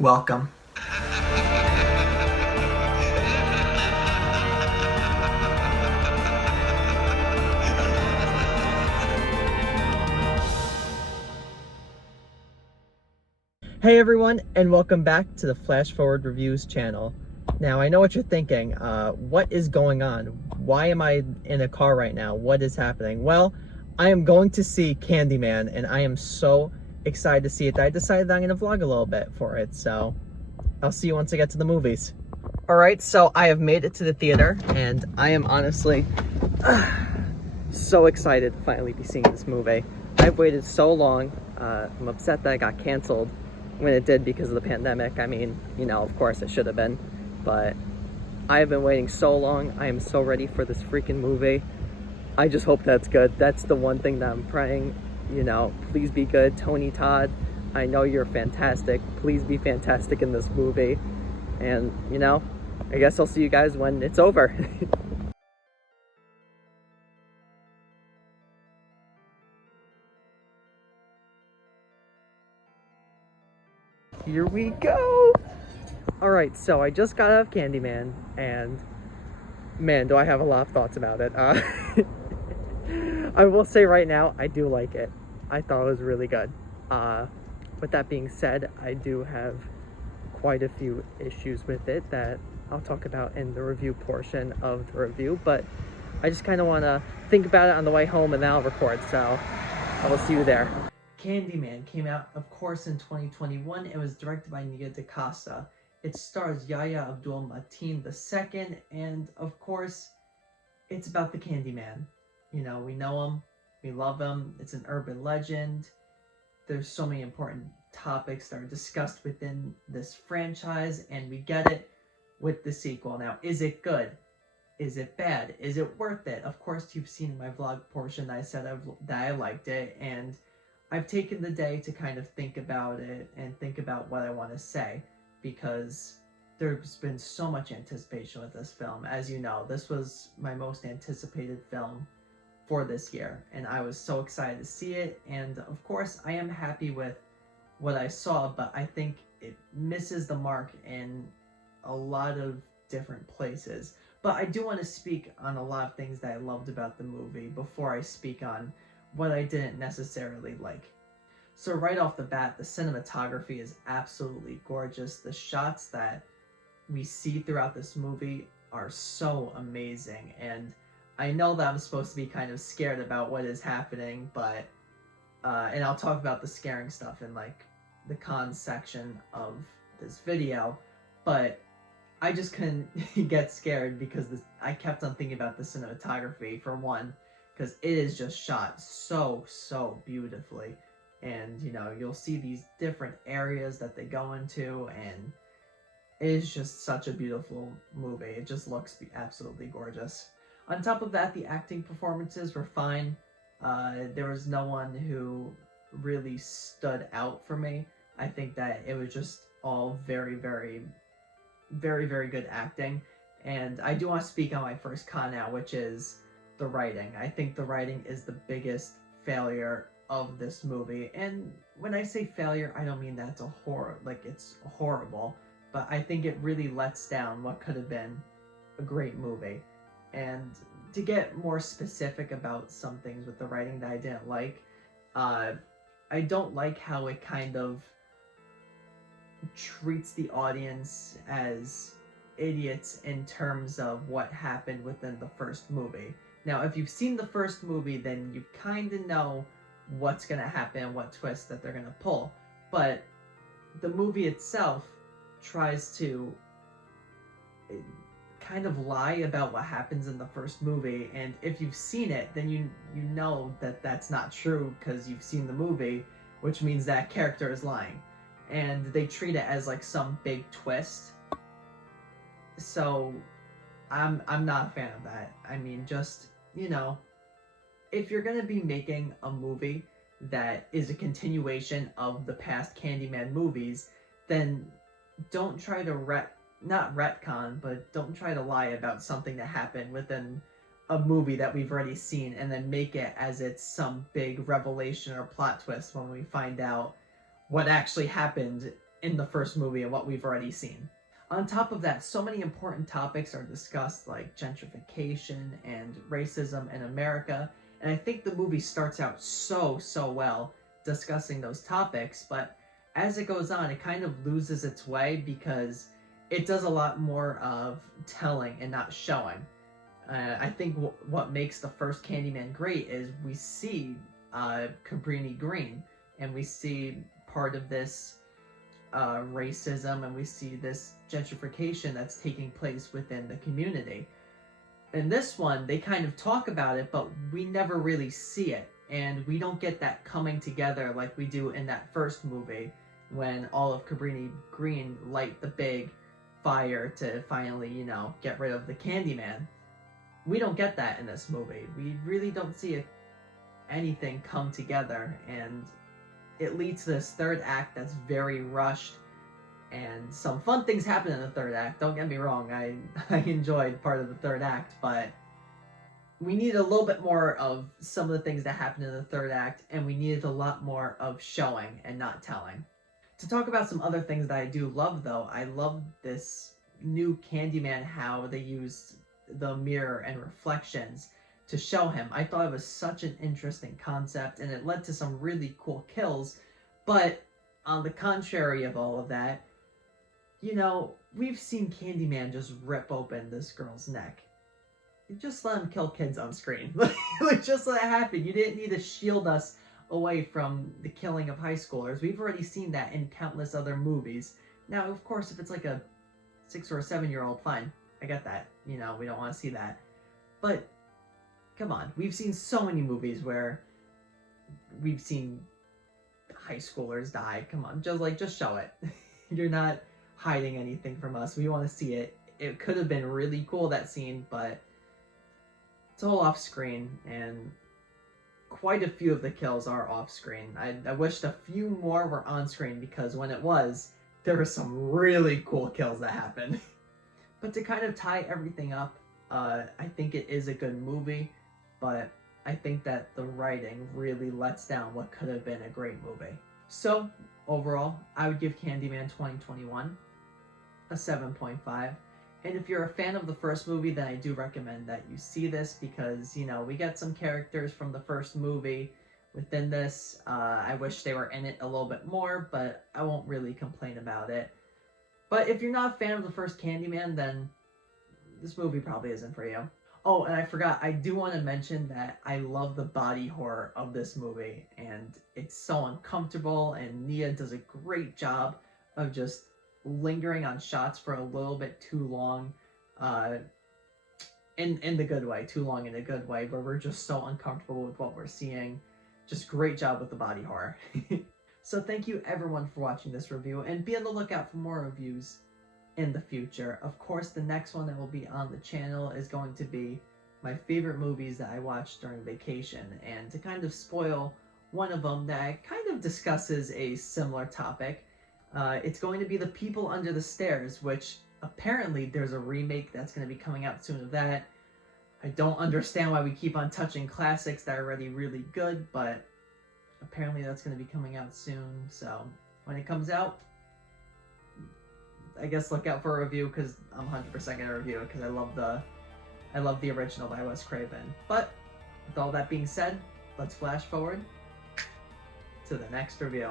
Welcome. Hey everyone, and welcome back to the Flash Forward Reviews channel. Now, I know what you're thinking. What is going on? Why am I in a car right now? What is happening? Well, I am going to see Candyman, and I am so excited to see it that I decided that I'm going to vlog a little bit for it. So, I'll see you once I get to the movies. Alright, so I have made it to the theater, and I am honestly so excited to finally be seeing this movie. I've waited so long. I'm upset that it got canceled when it did because of the pandemic. I mean, you know, of course it should have been, but I have been waiting so long. I am so ready for this freaking movie. I just hope that's good. That's the one thing that I'm praying, you know, please be good. Tony Todd, I know you're fantastic. Please be fantastic in this movie. And, you know, I guess I'll see you guys when it's over. Here we go! Alright, so I just got out of Candyman, and man, do I have a lot of thoughts about it. I will say right now, I do like it. I thought it was really good. With that being said, I do have quite a few issues with it that I'll talk about in the review portion of the review, but I just kind of want to think about it on the way home and then I'll record, so I will see you there. Candyman came out, of course, in 2021. It was directed by Nia Dacosta. It stars Yahya Abdul-Mateen II, and of course, it's about the Candyman. You know, we know him, we love him, it's an urban legend. There's so many important topics that are discussed within this franchise, and we get it with the sequel. Now, is it good? Is it bad? Is it worth it? Of course, you've seen my vlog portion that I said that I liked it, and I've taken the day to kind of think about it and think about what I want to say, because there's been so much anticipation with this film. As you know, this was my most anticipated film for this year, and I was so excited to see it, and of course I am happy with what I saw, but I think it misses the mark in a lot of different places. But I do want to speak on a lot of things that I loved about the movie before I speak on what I didn't necessarily like. So right off the bat, the cinematography is absolutely gorgeous. The shots that we see throughout this movie are so amazing, and I know that I'm supposed to be kind of scared about what is happening, but and I'll talk about the scaring stuff in like the cons section of this video, but I just couldn't get scared because I kept on thinking about the cinematography, for one, because it is just shot so beautifully, and you know, you'll see these different areas that they go into, and it is just such a beautiful movie. It just looks absolutely gorgeous. On top of that, the acting performances were fine. There was no one who really stood out for me. I think that it was just all very good acting. And I do want to speak on my first con now, which is the writing. I think the writing is the biggest failure of this movie. And when I say failure, I don't mean that it's horrible, but I think it really lets down what could have been a great movie. And to get more specific about some things with the writing that I didn't like, I don't like how it kind of treats the audience as idiots in terms of what happened within the first movie. Now, if you've seen the first movie, then you kind of know what's going to happen, what twist that they're going to pull. But the movie itself tries to kind of lie about what happens in the first movie, and if you've seen it, then you know that that's not true because you've seen the movie, which means that character is lying, and they treat it as like some big twist. So I'm not a fan of that. I mean, just, you know, if you're gonna be making a movie that is a continuation of the past Candyman movies, then don't try to not retcon, but don't try to lie about something that happened within a movie that we've already seen and then make it as it's some big revelation or plot twist when we find out what actually happened in the first movie and what we've already seen. On top of that, so many important topics are discussed, like gentrification and racism in America, and I think the movie starts out so well discussing those topics, but as it goes on, it kind of loses its way because it does a lot more of telling and not showing. I think what makes the first Candyman great is we see Cabrini Green, and we see part of this racism, and we see this gentrification that's taking place within the community. In this one, they kind of talk about it, but we never really see it, and we don't get that coming together like we do in that first movie when all of Cabrini Green light the big fire to finally, you know, get rid of the Candyman. We don't get that in this movie. We really don't see anything come together, and it leads to this third act that's very rushed, and some fun things happen in the third act. Don't get me wrong, I enjoyed part of the third act, but we needed a little bit more of some of the things that happened in the third act, and we needed a lot more of showing and not telling. To talk about some other things that I do love, though, I love this new Candyman, how they used the mirror and reflections to show him. I thought it was such an interesting concept, and it led to some really cool kills, but on the contrary of all of that, you know, we've seen Candyman just rip open this girl's neck. You just let him kill kids on screen. Like, just let it happen. You didn't need to shield us away from the killing of high schoolers. We've already seen that in countless other movies. Now, of course, if it's like a 6 or a 7-year-old, fine. I get that. You know, we don't want to see that. But, come on. We've seen so many movies where we've seen high schoolers die. Come on, just show it. You're not hiding anything from us. We want to see it. It could have been really cool, that scene, but it's all off screen, and quite a few of the kills are off screen. I wished a few more were on screen, because when it was, there were some really cool kills that happened. But to kind of tie everything up, I think it is a good movie, but I think that the writing really lets down what could have been a great movie. So, overall, I would give Candyman 2021 a 7.5. And if you're a fan of the first movie, then I do recommend that you see this, because, you know, we get some characters from the first movie within this. I wish they were in it a little bit more, but I won't really complain about it. But if you're not a fan of the first Candyman, then this movie probably isn't for you. Oh, and I forgot, I do want to mention that I love the body horror of this movie, and it's so uncomfortable, and Nia does a great job of just lingering on shots for a little bit too long, in the good way, too long in a good way, where we're just so uncomfortable with what we're seeing. Just great job with the body horror. So thank you everyone for watching this review, and be on the lookout for more reviews in the future. Of course, the next one that will be on the channel is going to be my favorite movies that I watched during vacation, and to kind of spoil one of them that kind of discusses a similar topic, it's going to be The People Under the Stairs, which apparently there's a remake that's going to be coming out soon of that. I don't understand why we keep on touching classics that are already really good, but apparently that's going to be coming out soon. So when it comes out, I guess look out for a review, because I'm 100% going to review it, because I love the original by Wes Craven. But with all that being said, let's flash forward to the next review.